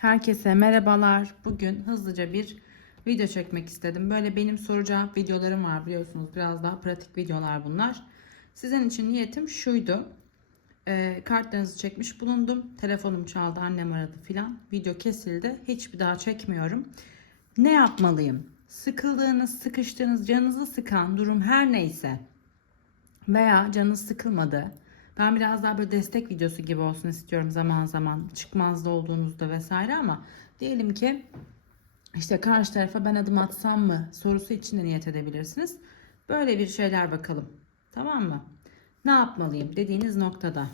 Herkese merhabalar. Bugün hızlıca bir video çekmek istedim. Böyle benim soru cevap videolarım var biliyorsunuz. Biraz daha pratik videolar bunlar. Sizin için niyetim şuydu. Ee, kartlarınızı çekmiş bulundum. Telefonum çaldı, annem aradı filan. Video kesildi. Hiçbir daha çekmiyorum. Ne yapmalıyım? Sıkıldığınız, sıkıştığınız, canınızı sıkan durum her neyse veya canınız sıkılmadı. Ben biraz daha böyle destek videosu gibi olsun istiyorum zaman zaman çıkmazda olduğunuzda vesaire ama diyelim ki işte karşı tarafa ben adım atsam mı sorusu için de niyet edebilirsiniz. Böyle bir şeyler bakalım. Tamam mı? Ne yapmalıyım dediğiniz noktada.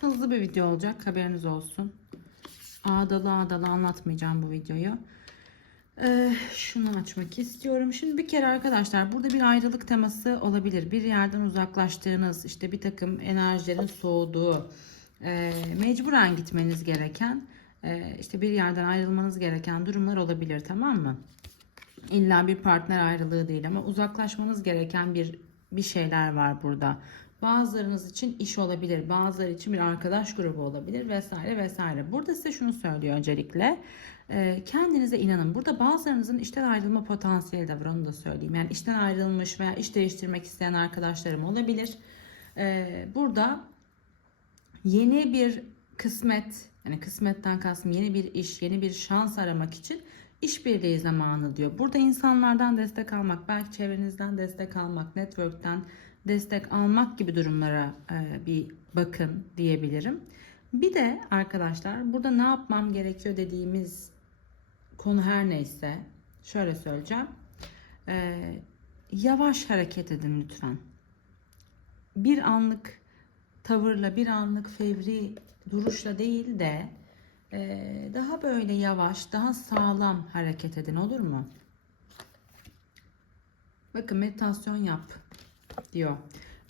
Hızlı bir video olacak haberiniz olsun. Ağdalı ağdalı anlatmayacağım bu videoyu. Ee, şunu açmak istiyorum. Şimdi bir kere arkadaşlar burada bir ayrılık teması olabilir. Bir yerden uzaklaştığınız, işte bir takım enerjilerin soğuduğu, e, mecburen gitmeniz gereken, e, işte bir yerden ayrılmanız gereken durumlar olabilir tamam mı? İlla bir partner ayrılığı değil ama uzaklaşmanız gereken bir bir şeyler var burada. Bazılarınız için iş olabilir, bazıları için bir arkadaş grubu olabilir vesaire vesaire. Burada size şunu söylüyor öncelikle. Ee, kendinize inanın. Burada bazılarınızın işten ayrılma potansiyeli de var onu da söyleyeyim. Yani işten ayrılmış veya iş değiştirmek isteyen arkadaşlarım olabilir. Ee, burada yeni bir kısmet, yani kısmetten kastım yeni bir iş, yeni bir şans aramak için işbirliği zamanı diyor. Burada insanlardan destek almak, belki çevrenizden destek almak, network'ten destek almak gibi durumlara e, bir bakın diyebilirim. Bir de arkadaşlar burada ne yapmam gerekiyor dediğimiz konu her neyse şöyle söyleyeceğim. E, yavaş hareket edin lütfen. Bir anlık tavırla, bir anlık fevri duruşla değil de daha böyle yavaş, daha sağlam hareket edin olur mu? Bakın meditasyon yap diyor.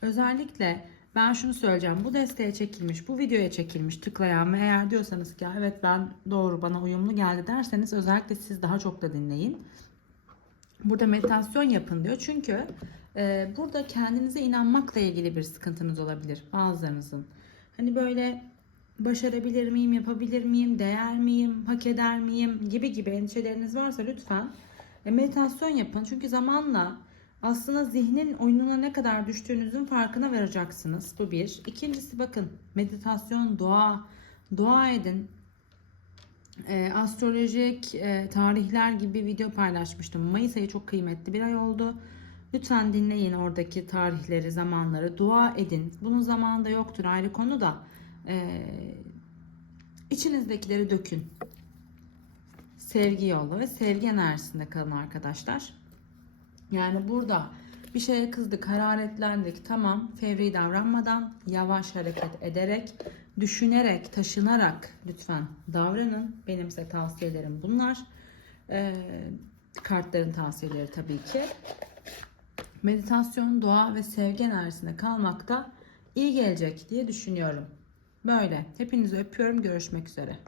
Özellikle ben şunu söyleyeceğim. Bu desteğe çekilmiş, bu videoya çekilmiş tıklayan ve eğer diyorsanız ki evet ben doğru bana uyumlu geldi derseniz özellikle siz daha çok da dinleyin. Burada meditasyon yapın diyor. Çünkü e, burada kendinize inanmakla ilgili bir sıkıntınız olabilir bazılarınızın. Hani böyle başarabilir miyim, yapabilir miyim, değer miyim, hak eder miyim gibi gibi endişeleriniz varsa lütfen e, meditasyon yapın. Çünkü zamanla aslında zihnin oyununa ne kadar düştüğünüzün farkına varacaksınız. Bu bir. İkincisi bakın meditasyon, dua, dua edin. E, astrolojik e, tarihler gibi video paylaşmıştım. Mayıs ayı çok kıymetli bir ay oldu. Lütfen dinleyin oradaki tarihleri, zamanları. Dua edin. Bunun zamanında yoktur ayrı konu da. E, içinizdekileri dökün. Sevgi yolla ve sevgi enerjisinde kalın arkadaşlar. Yani burada bir şeye kızdık, hararetlendik. Tamam, fevri davranmadan, yavaş hareket ederek, düşünerek, taşınarak lütfen davranın. Benim size tavsiyelerim bunlar. Ee, kartların tavsiyeleri tabii ki. Meditasyon, dua ve sevgi enerjisinde kalmak da iyi gelecek diye düşünüyorum. Böyle. Hepinizi öpüyorum. Görüşmek üzere.